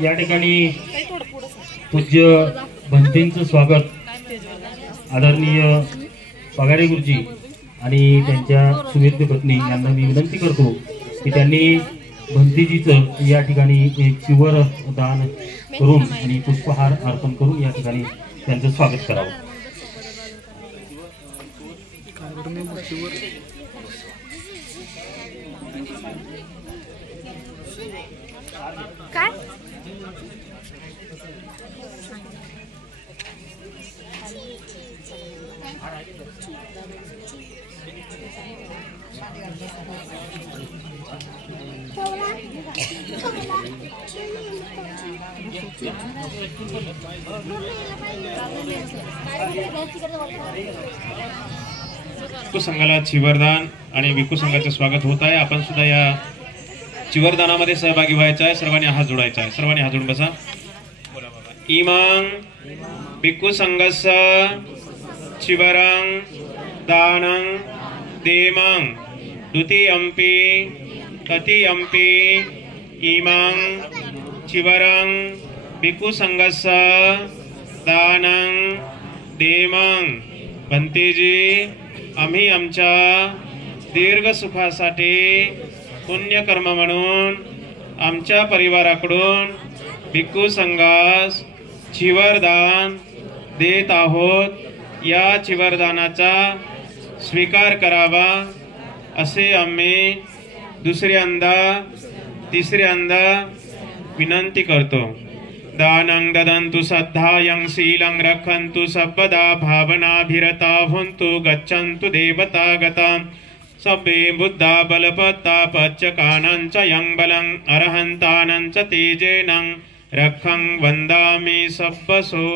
या ठिकाणी पूज्य भंतेंचं स्वागत आदरणीय पगारे गुरुजी आणि त्यांच्या सुवेद्य पत्नी यांना मी विनंती करतो की त्यांनी भंतेजीचं या ठिकाणी एक चिवर दान करून आणि पुष्पहार अर्पण करून या ठिकाणी त्यांचं स्वागत करावं. विकू संघाला चिवरदान आणि विकू संघाचे स्वागत होत आहे. आपण सुद्धा या चिवरदानामध्ये सहभागी व्हायचा आहे. सर्वांनी हात जोडायचा आहे. सर्वांनी हात जोडून बसा. इमां विकू संघस्य चिवरं दानं देमं द्वितीयंपि तृतीयंपि इमां चिवरं विकू संघस्य दानं देमं. भंतेजी, आम्ही आमच्या दीर्घ सुखासाठी पुण्यकर्म म्हणून आमच्या परिवाराकडून भिक्खू संघास चिवरदान देत आहोत. या चिवरदानाचा स्वीकार करावा असे आम्ही दुसऱ्यांदा तिसऱ्यांदा विनंती करतो. दानं ददन्तु श्रद्धायं शीलं रक्षन्तु सर्वदा भावनाभिरता भवन्तु गच्छन्तु देवतागतां सब्बे बुद्धा बलपत्ता पच्चकानं च यं बलं अरहन्तानं च तेजेनं रक्षं वन्दामि सब्बसो.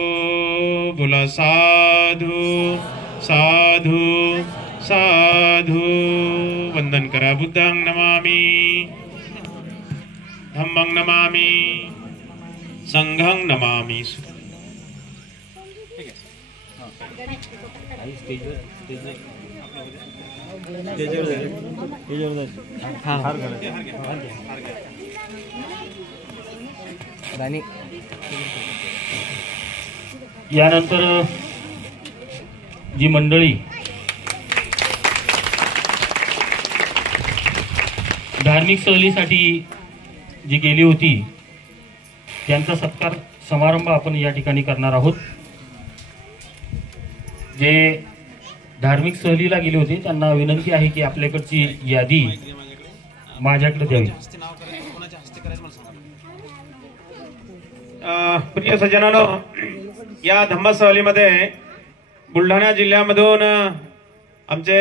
बुल साधु साधु साधु. वंदन करा. बुद्धं नमामि, धम्मं नमामि, संघं नमामि. यानंतर जी मंडळी धार्मिक सहलीसाठी जी गेली होती त्यांचा सत्कार समारंभ आपण या ठिकाणी करणार आहोत. जे धार्मिक सहलीला गेले होते त्यांना विनंती आहे की आपल्याकडची यादी माझ्याकडे द्यावी. प्रिय सज्जनांनो, या धम्म सहलीमध्ये बुलढाणा जिल्ह्यामधून आमचे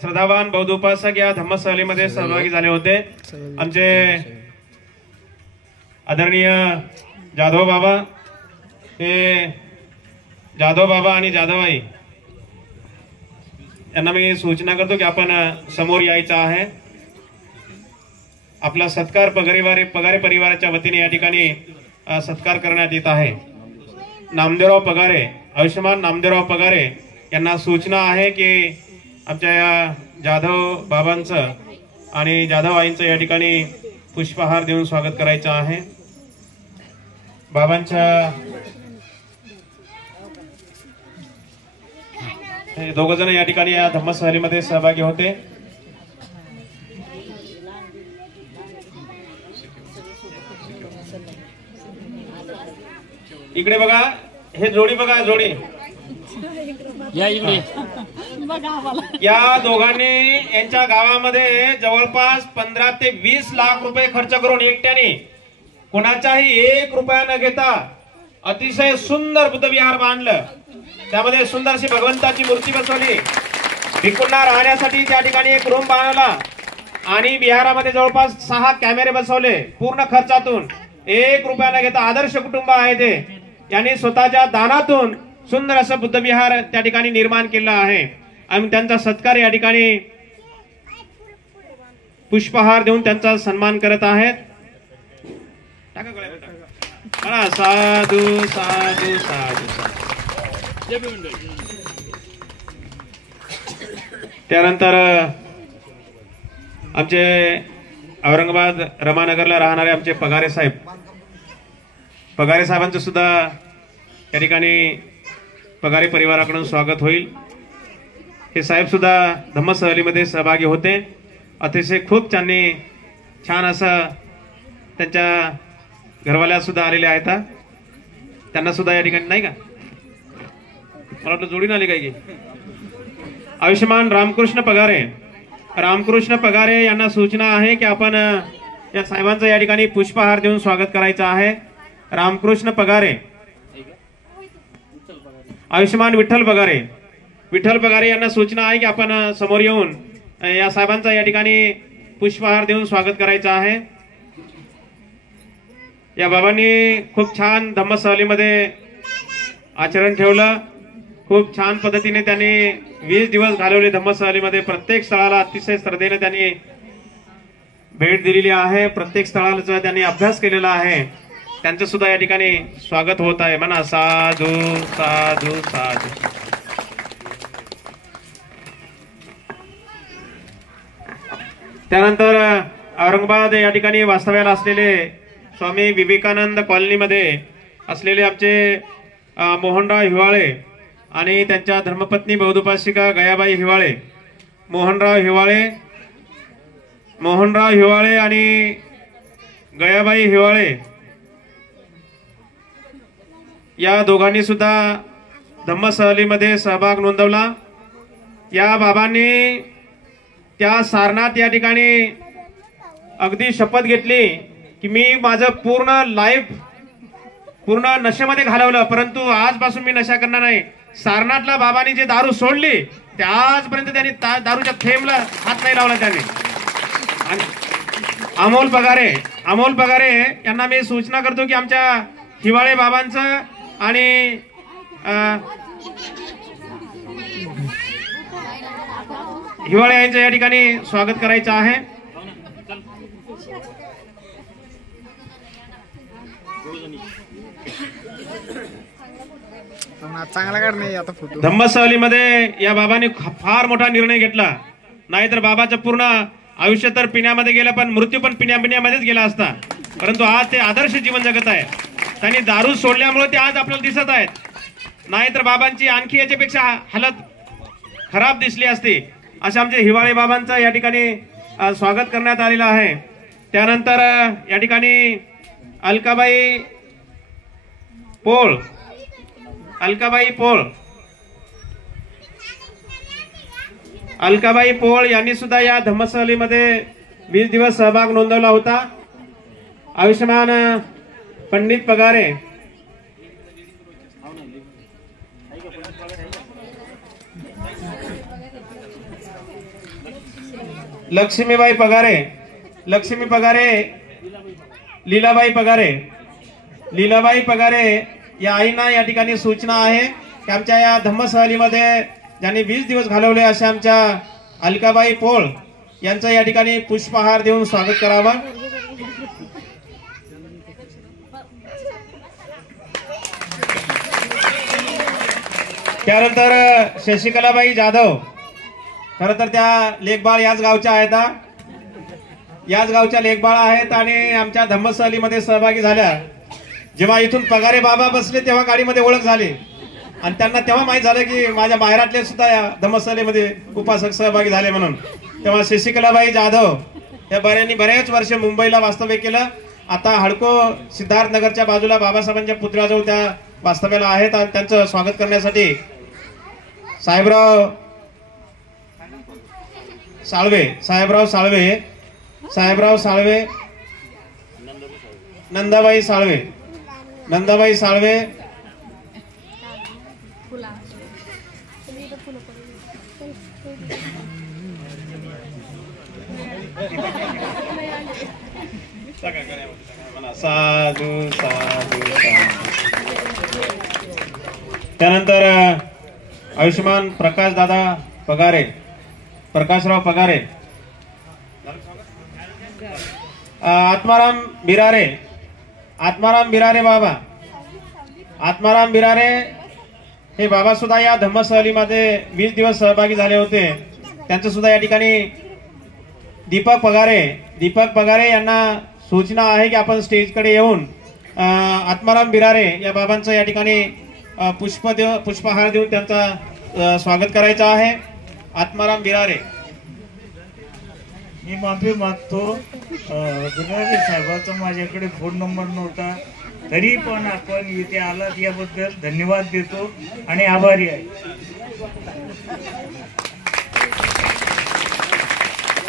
श्रद्धावान बौद्ध उपासक या धम्म सहलीमध्ये सहभागी झाले होते. आमचे आदरणीय जाधव बाबा, हे जाधव बाबा आणि जाधवबाई यांना मी सूचना करतो की आपण समोर यायचं आहे. आपला सत्कार पगारे परिवाराच्या वतीने या ठिकाणी सत्कार करण्यात येत आहे. नामदेवराव पगारे, आयुष्यमान नामदेवराव पगारे यांना सूचना आहे की आमच्या या जाधव बाबांचं आणि जाधव आईंचं या ठिकाणी पुष्पहार देऊन स्वागत करायचं आहे. बाबांच्या हे दोघ जण या ठिकाणी या धम्म सहलीमध्ये सहभागी होते. इकडे बघा, हे जोडी बघा, जोडी या इकडे. या दोघांनी यांच्या गावामध्ये जवळपास 15 ते 20 लाख रुपये खर्च करून एकट्याने कोणाचाही 1 रुपया न घेता अतिशय सुंदर बुद्ध विहार बांधलं. त्यामध्ये सुंदरशी भगवंताची मूर्ती बसवली. भिक्खूंना राहण्यासाठी त्या ठिकाणी एक रूम बांधला आणि विहारामध्ये जवळपास 6 कॅमेरे बसवले. पूर्ण खर्चातून 1 रुपया न घेता आदर्श कुटुंब आहे ते. यांनी स्वतःच्या दानातून सुंदर असं बुद्ध विहार त्या ठिकाणी निर्माण केलं आहे. आम्ही त्यांचा सत्कार या ठिकाणी पुष्पहार देऊन त्यांचा सन्मान करत आहेत. साधू साधू साधू. त्यानंतर आमचे औरंगाबाद रमानगरला राहणारे आमचे पगारे साहेब पगारे साहेबांचं सुद्धा या ठिकाणी पगारे परिवाराकडून स्वागत होईल। हे साहेब सुद्धा धम्म सहलीमध्ये सहभागी होते। अतिशय खूप त्यांनी छान असं त्यांच्या घरवाल्या सुद्धा आलेल्या आहेत, त्यांना सुद्धा या ठिकाणी नाही का, मला वाटलं जोडीन आली काय की। आयुष्यमान रामकृष्ण पगारे, रामकृष्ण पगारे यांना सूचना आहे की आपण या साहेबांचं या ठिकाणी पुष्पहार देऊन स्वागत करायचं आहे। रामकृष्ण पगारे, आयुष्यमान विठ्ठल पगारे, विठ्ठल पगारे यांना सूचना आहे की आपण समोर येऊन या साहेबांचा या ठिकाणी पुष्पहार देऊन स्वागत करायचं आहे। या बाबांनी खूप छान धम्म सहलीमध्ये आचरण ठेवलं, खूप छान पद्धतीने त्यांनी 20 दिवस घालवले धम्म सहलीमध्ये। प्रत्येक स्थळाला अतिशय श्रद्धेने त्यांनी भेट दिलेली आहे, प्रत्येक स्थळाचा त्यांनी अभ्यास केलेला आहे। त्यांचं सुद्धा या ठिकाणी स्वागत होत आहे। म्हणा साधू साधू साधू। त्यानंतर औरंगाबाद या ठिकाणी वास्तव्याला असलेले स्वामी विवेकानंद कॉलनीमध्ये असलेले आमचे मोहनराव हिवाळे आणि त्यांच्या धर्मपत्नी बौद्धोपासिका गयाबाई हिवाळे, मोहनराव हिवाळे आणि गयाबाई हिवाळे या दोघांनी सुद्धा धम्म सहलीमध्ये सहभाग नोंदवला। या बाबांनी त्या सारनाथ या ठिकाणी अगदी शपथ घेतली की मी माझं पूर्ण लाईफ पूर्ण नशेमध्ये घालवलं, परंतु आजपासून मी नशा करणार नाही। सारनाथला बाबांनी जे दारू सोडली ते आजपर्यंत त्यांनी दारूच्या थेंबला हात नाही लावला त्यांनी। अमोल पगारे यांना मी सूचना करतो की आमच्या हिवाळे बाबांचं आणि हिवाळे यांचं या ठिकाणी स्वागत करायचं आहे। चांगला काढ नाही आता फोटो। धम्म सहलीमध्ये या बाबांनी फार मोठा निर्णय घेतला, नाहीतर बाबाचं पूर्ण आयुष्य तर पिण्यामध्ये गेलं, पण मृत्यू पण पिण्यामध्येच गेला असता, परंतु आज ते आदर्श जीवन जगत आहे। त्यांनी दारू सोडल्यामुळे ते आज आपल्याला दिसत आहेत, नाहीतर बाबांची आणखी याच्यापेक्षा हालत खराब दिसली असती। अशा आमचे हिवाळे बाबांचं या ठिकाणी स्वागत करण्यात आलेलं आहे। त्यानंतर या ठिकाणी अलकाबाई पोळ यांनी सुद्धा या धम्म सहलीमध्ये 20 दिवस सहभाग नोंदवला होता। आयुष्यमान पंडित पगारे, लक्ष्मीबाई पगारे, लीलाबाई पगारे या आईंना या ठिकाणी सूचना आहे की आमच्या या धम्म सहलीमध्ये ज्यांनी 20 दिवस घालवले अशा आमच्या अलकाबाई पोळ यांचं या ठिकाणी पुष्पहार देऊन स्वागत करावं। त्यानंतर शशिकलाबाई जाधव, खरं तर त्या लेखबाळ याच गावच्या आहेत आणि आमच्या धम्म सहलीमध्ये सहभागी झाल्या। जेव्हा इथून पगारे बाबा बसले तेव्हा गाडीमध्ये ओळख झाली आणि त्यांना तेव्हा माहित झालं की माझ्या माहेरातले सुद्धा या धम्म सहलीमध्ये उपासक सहभागी झाले म्हणून। तेव्हा शशिकलाबाई जाधव या बऱ्याच वर्ष मुंबईला वास्तव्य केलं, आता हडको सिद्धार्थनगरच्या बाजूला बाबासाहेबांच्या पुतळ्याजवळ त्या वास्तव्याला आहेत आणि त्यांचं स्वागत करण्यासाठी साहेबराव साळवे, नंदाबाई साळवे, साधू साधू। त्यानंतर आयुष्यमान प्रकाशराव पगारे, आत्माराम बिरारे हे बाबा सुद्धा या धम्म सहलीमध्ये 20 दिवस सहभागी झाले होते। त्यांचं सुद्धा या ठिकाणी दीपक पगारे यांना सूचना आहे की आपण स्टेजकडे येऊन आत्माराम बिरारे या बाबांचं या ठिकाणी पुष्पहार देऊन त्यांचा स्वागत करायचं आहे. आत्माराम बिरारे. मी माफी मागतो, बिरारे साहेबांचा माझ्याकडे फोन नंबर नव्हता, तरी पण आपण इथे आलात याबद्दल धन्यवाद देतो आणि आभारी आहे.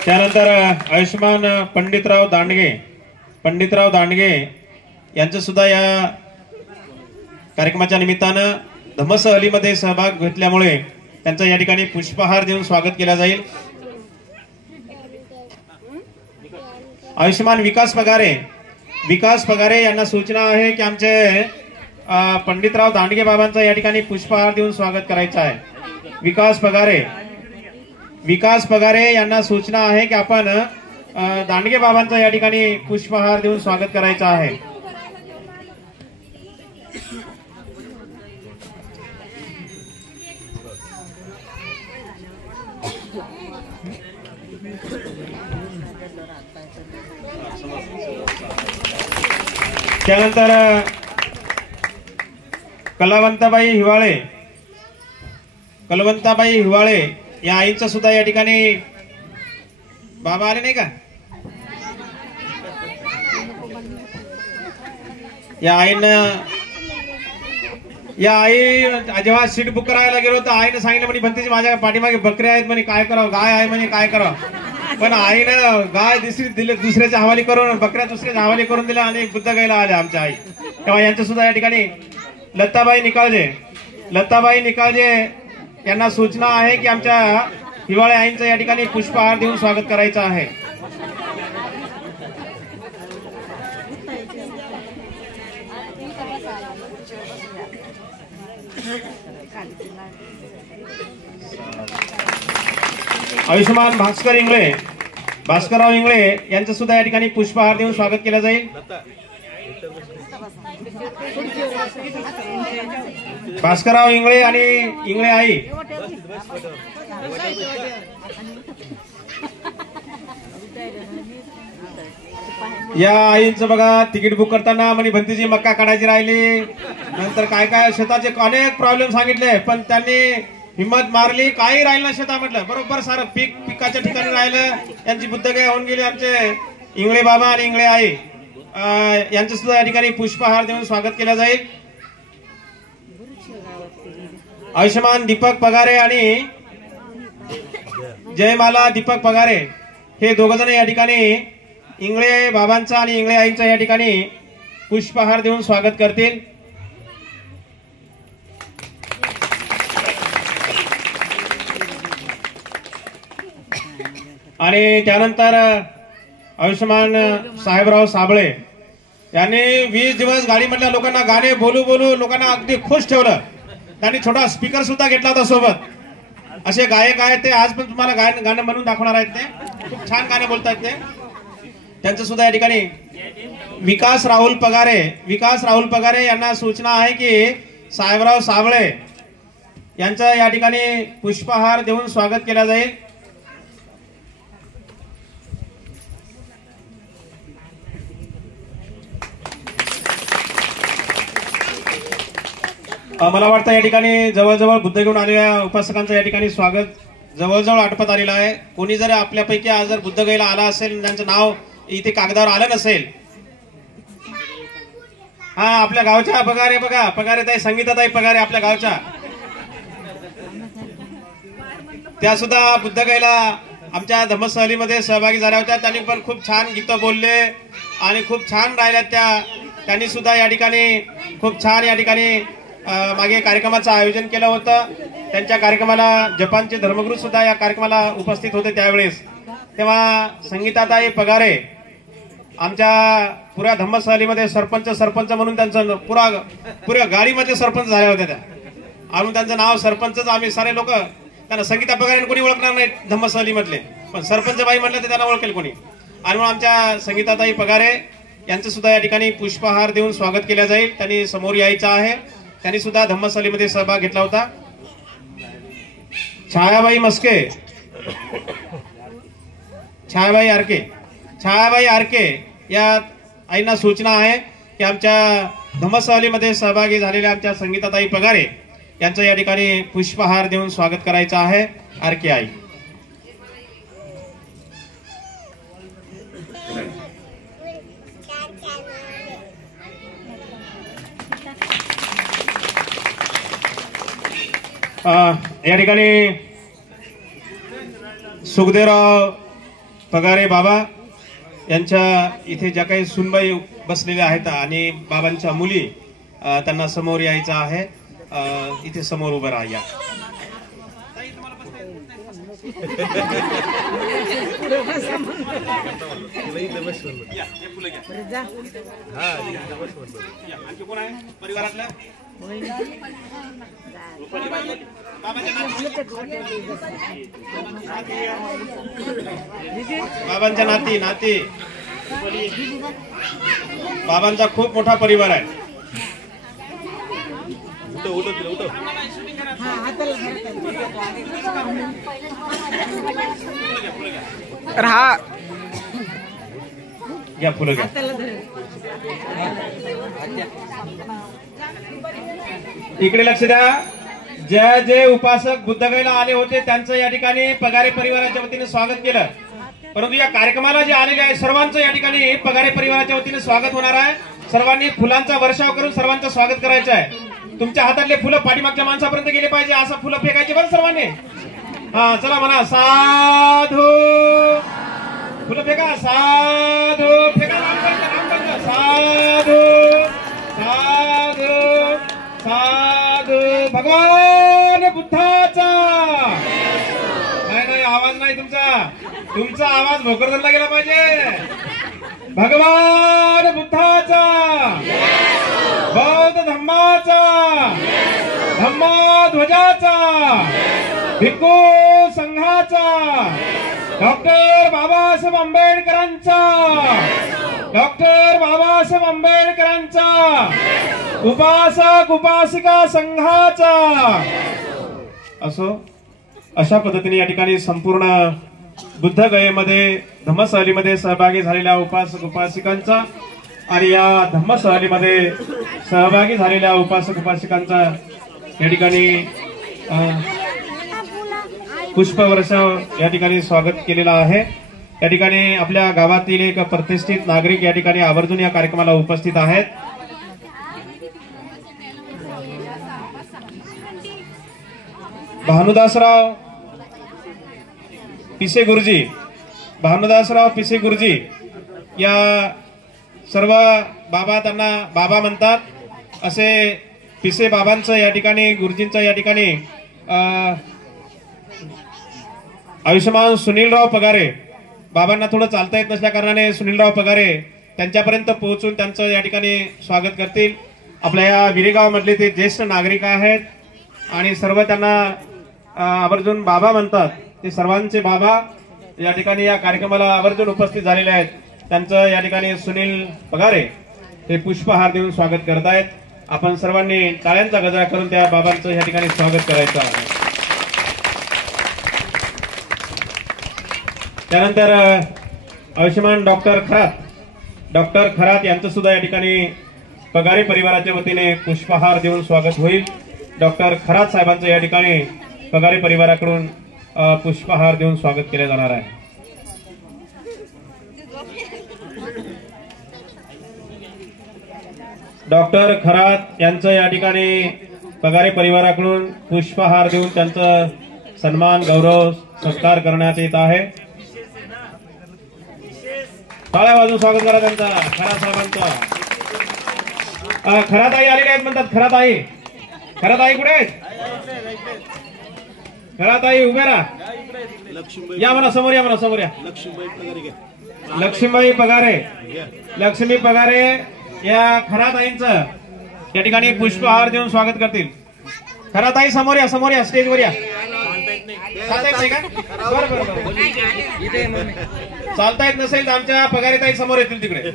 त्यानंतर आयुष्यमान पंडितराव दांडगे यांचं सुद्धा या कार्यक्रमाच्या निमित्तानं धम्मसहलीमध्ये सहभाग घेतल्यामुळे त्यांचं या ठिकाणी पुष्पहार देऊन स्वागत केलं जाईल. आयुष्यमान विकास पगारे यांना सूचना आहे की आमचे पंडितराव दांडगे बाबांचं या ठिकाणी पुष्पहार देऊन स्वागत करायचं आहे. विकास पगारे यांना सूचना आहे की आपण दांडगे बाबांचं या ठिकाणी पुष्पहार देऊन स्वागत करायचं आहे. त्यानंतर कलावंताबाई हिवाळे या आईचं सुद्धा या ठिकाणी बाबा आले नाही का? या आई जेव्हा सीट बुक करायला गेलो तर आईने सांगितलं म्हणे भंतीची माझ्या पाठीमागे बकऱ्या आहेत म्हणे, काय करावं, गाय आहे म्हणे काय करावं. पण आईनं गाय दुसऱ्याच्या हवाली करून बकऱ्या दुसऱ्याच्या हवाली करून दिल्या आणि बुद्ध गायला आल्या आमच्या आई. तेव्हा यांचं सुद्धा या ठिकाणी लताबाई निकाळजे यांना सूचना आहे की आमच्या हिवाळे आईंचं या ठिकाणी पुष्पहार देऊन स्वागत करायचं आहे. आयुष्यमान भास्करराव इंगळे यांचं सुद्धा या ठिकाणी पुष्पहार देऊन स्वागत केलं जाईल. भास्करराव इंगळे आणि इंगळे आई या आईंचं बघा तिकीट बुक करताना म्हणे भंतीची मक्का काढायची राहिली, नंतर काय शेताचे अनेक प्रॉब्लेम सांगितले, पण त्यांनी हिंमत मारली, काही राहिलं ना शेता म्हटलं बरोबर सारं पिकाच्या ठिकाणी राहिलं. यांची बुद्धगया होऊन गेली. आमचे इंगळे बाबा आणि इंगळे आई यांचं सुद्धा या ठिकाणी पुष्पहार देऊन स्वागत केलं जाईल. आयुष्यमान दीपक पगारे आणि जयमाला दीपक पगारे हे दोघ जण या ठिकाणी इंगळे बाबांचं आणि इंगळे आईंचं या ठिकाणी पुष्पहार देऊन स्वागत करतील. आणि त्यानंतर आयुष्यमान साहेबराव साबळे यांनी 20 दिवस गाडीमधल्या लोकांना गाणे बोलू लोकांना अगदी खुश ठेवलं. त्यांनी छोटा स्पीकर सुद्धा घेतला होता सोबत. असे गायक आहेत ते, आज पण तुम्हाला गाणं म्हणून दाखवणार आहेत. ते खूप छान गाणे बोलतात ते. त्यांचं सुद्धा या ठिकाणी विकास राहुल पगारे यांना सूचना आहे की साहेबराव साबळे यांचं या ठिकाणी पुष्पहार देऊन स्वागत केलं जाईल. मला वाटतं या ठिकाणी जवळजवळ बुद्ध घेऊन आलेल्या उपासकांचं या ठिकाणी स्वागत जवळजवळ आटपत आलेलं आहे. कोणी जर आपल्यापैकी आज जर बुद्ध गायला आला असेल, त्यांचं नाव इथे कागदावर आलं नसेल, हा आपल्या गावच्या पगारे ताई संगीताताई पगारे आपल्या गावच्या, त्या सुद्धा बुद्ध गायला आमच्या धम्मसहलीमध्ये सहभागी झाल्या होत्या. त्यांनी पण खूप छान गीतं बोलले आणि खूप छान राहिल्या. त्यांनी सुद्धा या ठिकाणी खूप छान या ठिकाणी मागे कार्यक्रमाचं आयोजन केलं होतं. त्यांच्या कार्यक्रमाला जपानचे धर्मगुरू सुद्धा या कार्यक्रमाला उपस्थित होते त्यावेळेस. तेव्हा संगीताताई पगारे आमच्या पुऱ्या धम्मसहलीमध्ये सरपंच म्हणून त्यांचं पुऱ्या गाडीमध्ये सरपंच झाल्या होत्या त्या. आणून त्यांचं नाव सरपंचच, आम्ही सारे लोक त्यांना संगीता पगारे कोणी ओळखणार नाही धम्मसहलीमधले, पण सरपंच बाई म्हटलं तर त्यांना ओळखेल कोणी. आणि म्हणून आमच्या संगीताताई पगारे यांचं सुद्धा या ठिकाणी पुष्पहार देऊन स्वागत केलं जाईल. त्यांनी समोर यायचं आहे. त्यांनी सुद्धा धम्मसहलीमध्ये सहभाग घेतला होता. छायाबाई आरके या आईंना सूचना आहे की आमच्या धम्मसहलीमध्ये सहभागी झालेल्या आमच्या संगीताताई पगारे यांचं या ठिकाणी पुष्पहार देऊन स्वागत करायचं आहे. आरके आई. या ठिकाणी सुखदेवराव पगारे बाबा यांच्या इथे ज्या काही सुनबाई बसलेल्या आहेत आणि बाबांच्या मुली त्यांना समोर यायचं आहे. इथे समोर उभं राहा. या परिवारातल्या बाबांच्या नाती बाबांचा खूप मोठा परिवार आहे. या फुलं घ्या. इकडे लक्ष द्या. जे उपासक बुद्धगयला आले होते त्यांचं या ठिकाणी पगारे परिवाराच्या वतीने स्वागत केलं. परंतु या कार्यक्रमाला जे आलेले आहे सर्वांचं या ठिकाणी पगारे परिवाराच्या वतीने स्वागत होणार आहे. सर्वांनी फुलांचा वर्षाव करून सर्वांचं स्वागत करायचं आहे. तुमच्या हातातले फुलं पाठीमागच्या माणसापर्यंत गेले पाहिजे. असं फुलं फेकायचे बरं सर्वांनी. हा चला म्हणा साधू. फुलं फेका. साधू फेका. साधू साधू साधू. भगवान बुद्धाचा. नाही आवाज नाही तुमचा आवाज भोकरदनला गेला पाहिजे. भगवान बुद्धाचा. बौद्ध धम्माचा. धम्मध्वजाचा. भिक्खू संघाचा. डॉक्टर बाबासाहेब आंबेडकरांचा. डॉक्टर बाबासाहेब आंबेडकरांचा. उपासक उपासिका संघाचा. असो अशा पद्धतीने या ठिकाणी संपूर्ण बुद्धगयेमध्ये धम्मसहलीमध्ये सहभागी झालेल्या उपासक उपासिकांचा आणि या धम्मसहलीमध्ये सहभागी झालेल्या उपासक उपासिकांचा या ठिकाणी पुष्पवर्षाव या ठिकाणी स्वागत केलेलं आहे. या ठिकाणी आपल्या गावातील एक प्रतिष्ठित नागरिक या ठिकाणी आवर्जून या कार्यक्रमाला उपस्थित आहेत. भानुदासराव पिसे गुरुजी. भानुदासराव पिसे गुरुजी या सर्व बाबा त्यांना बाबा म्हणतात. असे पिसे बाबांचं या ठिकाणी गुरुजींचं या ठिकाणी आयुष्यमान सुनीलराव पगारे बाबांना थोडं चालता येत नसल्या कारणाने सुनीलराव पगारे त्यांच्यापर्यंत पोहोचून त्यांचं या ठिकाणी स्वागत करतील. आपल्या या विरेगाव मधले ते ज्येष्ठ नागरिक आहेत आणि सर्व त्यांना आवर्जून बाबा म्हणतात. ते सर्वांचे बाबा या ठिकाणी या कार्यक्रमाला आवर्जून उपस्थित झालेले आहेत. त्यांचं या ठिकाणी सुनील पगारे हे पुष्पहार देऊन स्वागत करत आहेत. आपण सर्वांनी टाळ्यांचा गजरा करून त्या बाबांचं या ठिकाणी स्वागत करायचं आहे. त्यानंतर आयुष्यमान डॉक्टर खरात यांचं सुद्धा या ठिकाणी पगारे परिवाराच्या वतीने पुष्पहार देऊन स्वागत होईल. डॉक्टर खरात साहेबांचं या ठिकाणी पगारे परिवाराकडून पुष्पहार देऊन स्वागत केले जाणार आहे. डॉक्टर खरात यांचं या ठिकाणी पगारे परिवाराकडून पुष्पहार देऊन त्यांचं सन्मान गौरव सत्कार करण्यात येत आहे. टाळ्या वाजून स्वागत करा त्यांचा खरात साहेबांचा. खराताई आलेले आहेत म्हणतात. खराताई कुठे आहेत? खराताई उभे राहा. या म्हणा समोर या. लक्ष्मीबाई पगारे या खराताईंचं या ठिकाणी पुष्पहार देऊन स्वागत करतील. खराताई समोर या स्टेजवर या. चालता येत नसेल तर आमच्या पगारेताई समोर येतील तिकडे.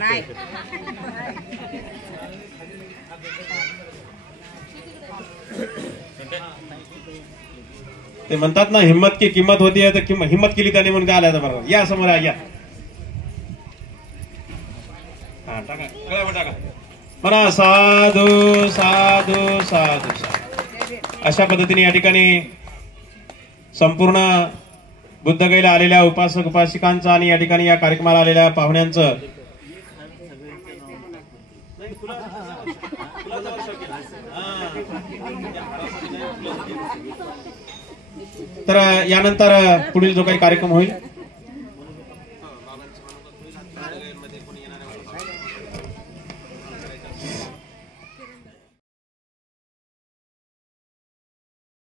ते म्हणतात ना हिम्मत की किंमत होती तर हिम्मत केली त्याने म्हणून काय आल्या बरोबर. या समोर या. हा टाका टाका. म्हणा साधू साधू साधू साधू. अशा पद्धतीने या ठिकाणी संपूर्ण बुद्धगयेला आलेल्या उपासक उपासिकांचं आणि या ठिकाणी या कार्यक्रमाला आलेल्या पाहुण्यांचं तर यानंतर पुढील जो काही कार्यक्रम होईल